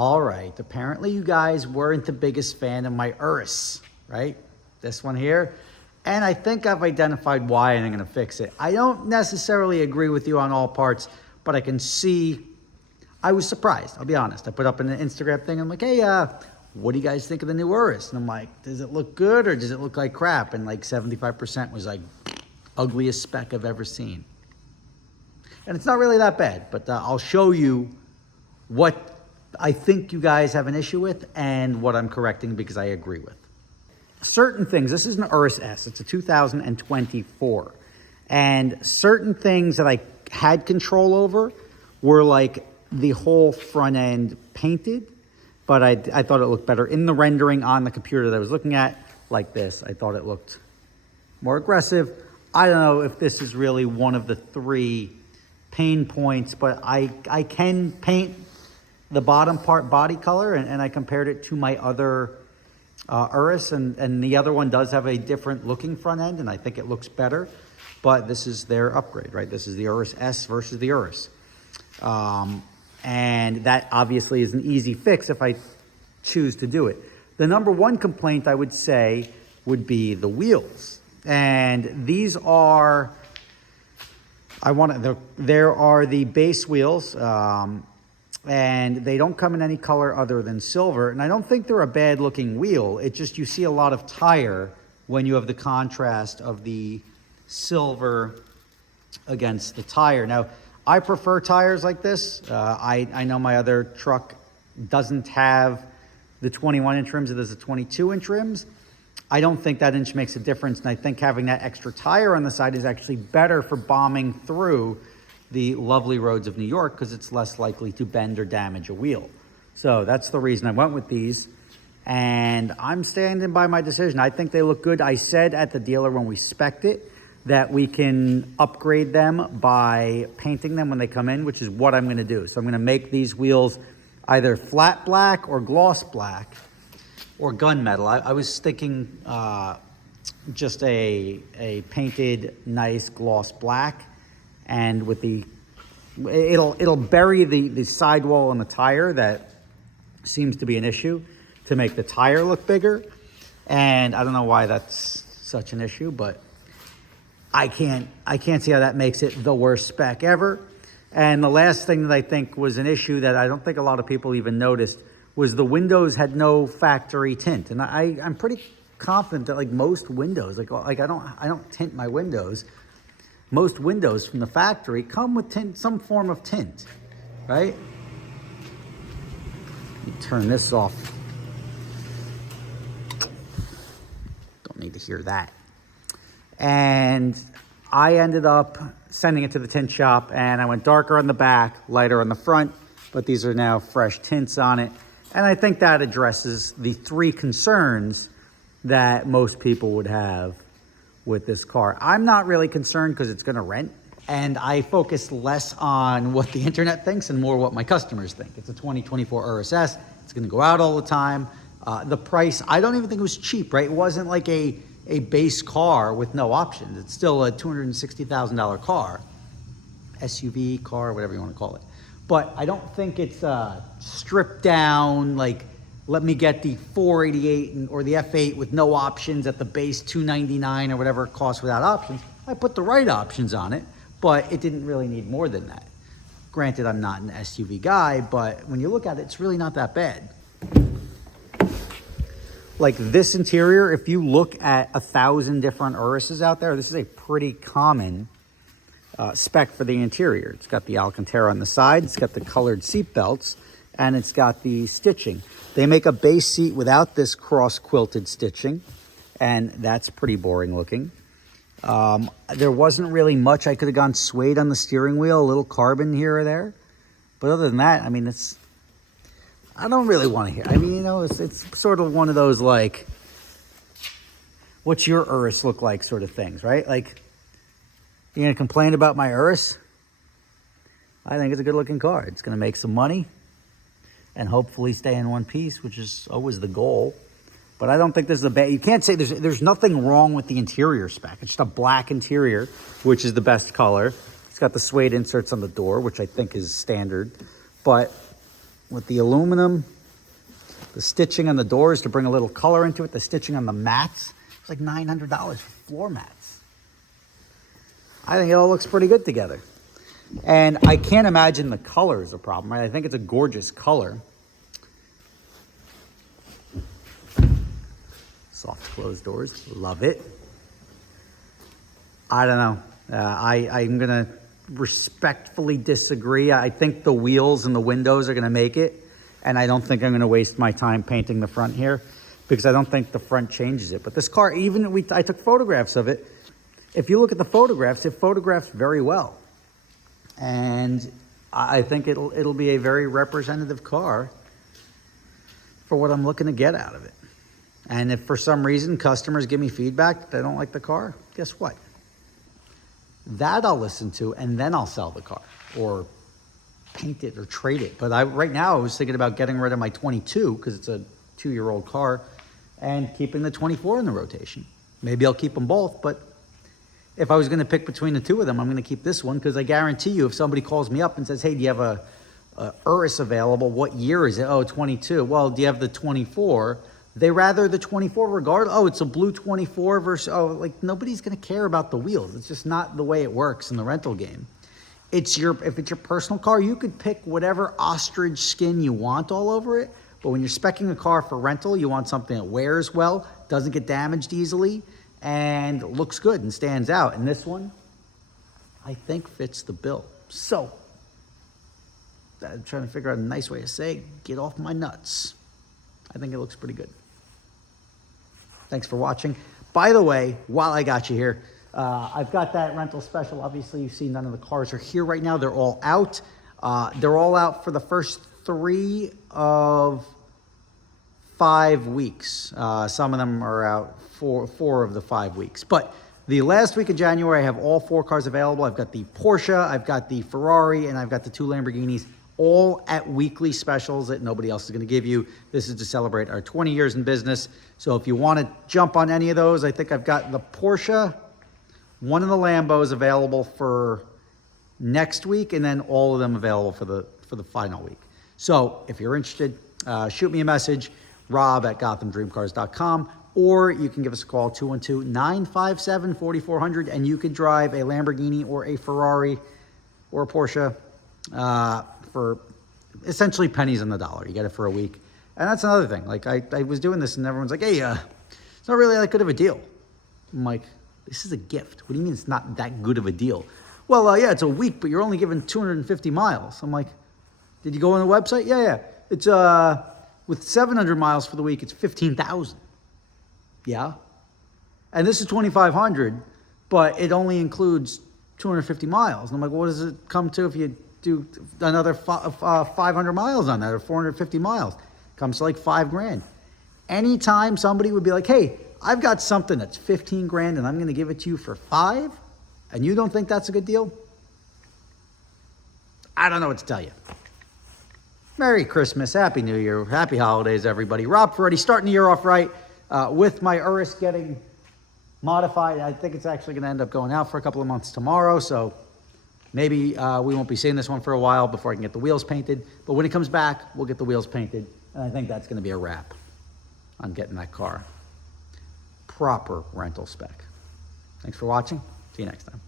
All right, apparently you guys weren't the biggest fan of my Urus, right? This one here. And I think I've identified why and I'm gonna fix it. I don't necessarily agree with you on all parts, but I can see, I was surprised, I'll be honest. I put up an Instagram thing, I'm like, hey, what do you guys think of the new Urus? And I'm like, does it look good or does it look like crap? And like 75% was like, ugliest spec I've ever seen. And it's not really that bad, but I'll show you what I think you guys have an issue with and what I'm correcting because I agree with. Certain things, this is an Urus S, it's a 2024. And certain things that I had control over were like the whole front end painted, but I thought it looked better in the rendering on the computer that I was looking at, like this. I thought it looked more aggressive. I don't know if this is really one of the 3 pain points, but I can paint the bottom part body color, and I compared it to my other Urus, and the other one does have a different looking front end, and I think it looks better, but this is their upgrade, right? This is the Urus S versus the Urus. And that obviously is an easy fix if I choose to do it. The number 1 complaint I would say would be the wheels. And these are, there are the base wheels, and they don't come in any color other than silver. And I don't think they're a bad looking wheel. It just, you see a lot of tire when you have the contrast of the silver against the tire. Now, I prefer tires like this. I know my other truck doesn't have the 21-inch rims, it is a 22-inch rims. I don't think that inch makes a difference, and I think having that extra tire on the side is actually better for bombing through the lovely roads of New York because it's less likely to bend or damage a wheel. So that's the reason I went with these, and I'm standing by my decision. I think they look good. I said at the dealer when we spec'd it that we can upgrade them by painting them when they come in, which is what I'm gonna do. So I'm gonna make these wheels either flat black or gloss black or gunmetal. I was thinking just a painted nice gloss black, and with the, it'll bury the sidewall on the tire that seems to be an issue to make the tire look bigger. And I don't know why that's such an issue, but I can't see how that makes it the worst spec ever. And the last thing that I think was an issue that I don't think a lot of people even noticed was the windows had no factory tint. And I'm pretty confident that like most windows, like I don't tint my windows. Most windows from the factory come with tint, some form of tint, right? Let me turn this off. Don't need to hear that. And I ended up sending it to the tint shop, and I went darker on the back, lighter on the front, but these are now fresh tints on it. And I think that addresses the 3 concerns that most people would have with this car. I'm not really concerned because it's gonna rent, and I focus less on what the internet thinks and more what my customers think. It's a 2024 Urus S, it's gonna go out all the time. The price, I don't even think it was cheap, right? It wasn't like a base car with no options. It's still a $260,000 car, SUV car, whatever you wanna call it. But I don't think it's stripped down, like, let me get the 488 or the F8 with no options at the base 299 or whatever it costs without options. I put the right options on it, but it didn't really need more than that. Granted, I'm not an SUV guy, but when you look at it, it's really not that bad. Like this interior, if you look at 1,000 different Uruses out there, this is a pretty common spec for the interior. It's got the Alcantara on the side, it's got the colored seat belts, and it's got the stitching. They make a base seat without this cross-quilted stitching, and that's pretty boring looking. There wasn't really much. I could have gone suede on the steering wheel, a little carbon here or there. But other than that, I mean, I don't really want to hear. I mean, you know, it's sort of one of those, like, what's your Urus look like sort of things, right? Like, you're going to complain about my Urus? I think it's a good-looking car. It's going to make some money and hopefully stay in one piece, which is always the goal. But I don't think this is a bad, you can't say there's nothing wrong with the interior spec. It's just a black interior, which is the best color. It's got the suede inserts on the door, which I think is standard. But with the aluminum, the stitching on the doors to bring a little color into it, the stitching on the mats. It's like $900 for floor mats. I think it all looks pretty good together. And I can't imagine the color is a problem, right? I think it's a gorgeous color. Soft closed doors, love it. I don't know. I'm gonna respectfully disagree. I think the wheels and the windows are gonna make it, and I don't think I'm gonna waste my time painting the front here because I don't think the front changes it. But this car, I took photographs of it. If you look at the photographs, it photographs very well. And I think it'll be a very representative car for what I'm looking to get out of it. And if for some reason customers give me feedback they don't like the car, guess what? That I'll listen to, and then I'll sell the car or paint it or trade it. But right now I was thinking about getting rid of my 22 because it's a 2-year-old car and keeping the 24 in the rotation. Maybe I'll keep them both, but if I was going to pick between the two of them, I'm going to keep this one because I guarantee you if somebody calls me up and says, hey, do you have a Urus available? What year is it? Oh, 22. Well, do you have the 24? They rather the 24 regardless. Oh, it's a blue 24 versus, like nobody's going to care about the wheels. It's just not the way it works in the rental game. If it's your personal car, you could pick whatever ostrich skin you want all over it. But when you're speccing a car for rental, you want something that wears well, doesn't get damaged easily, and looks good and stands out. And this one, I think fits the bill. So, I'm trying to figure out a nice way to say, get off my nuts. I think it looks pretty good. Thanks for watching. By the way, while I got you here, I've got that rental special. Obviously, you've seen none of the cars are here right now. They're all out. They're all out for the first 3 of 5 weeks. Some of them are out for 4 of the 5 weeks. But the last week of January, I have all 4 cars available. I've got the Porsche, I've got the Ferrari, and I've got the 2 Lamborghinis, all at weekly specials that nobody else is going to give you. This is to celebrate our 20 years in business. So if you want to jump on any of those, I think I've got the Porsche, one of the Lambos available for next week, and then all of them available for the final week. So if you're interested, shoot me a message, rob@gothamdreamcars.com, or you can give us a call, 212-957-4400, and you could drive a Lamborghini or a Ferrari or a Porsche for essentially pennies on the dollar. You get it for a week. And that's another thing. Like I was doing this and everyone's like, hey, it's not really that good of a deal. I'm like, this is a gift. What do you mean it's not that good of a deal? Well, yeah, it's a week, but you're only given 250 miles. I'm like, did you go on the website? Yeah. It's with 700 miles for the week, it's 15,000. Yeah. And this is 2,500, but it only includes 250 miles. And I'm like, what does it come to if you do another 500 miles on that, or 450 miles? Comes to like $5,000. Anytime somebody would be like, hey, I've got something that's 15 grand and I'm going to give it to you for 5, and you don't think that's a good deal? I don't know what to tell you. Merry Christmas, Happy New Year, Happy Holidays, everybody. Rob Ferretti, starting the year off right with my Urus getting modified. I think it's actually going to end up going out for a couple of months tomorrow, so maybe we won't be seeing this one for a while before I can get the wheels painted. But when it comes back, we'll get the wheels painted, and I think that's going to be a wrap on getting that car. Proper rental spec. Thanks for watching. See you next time.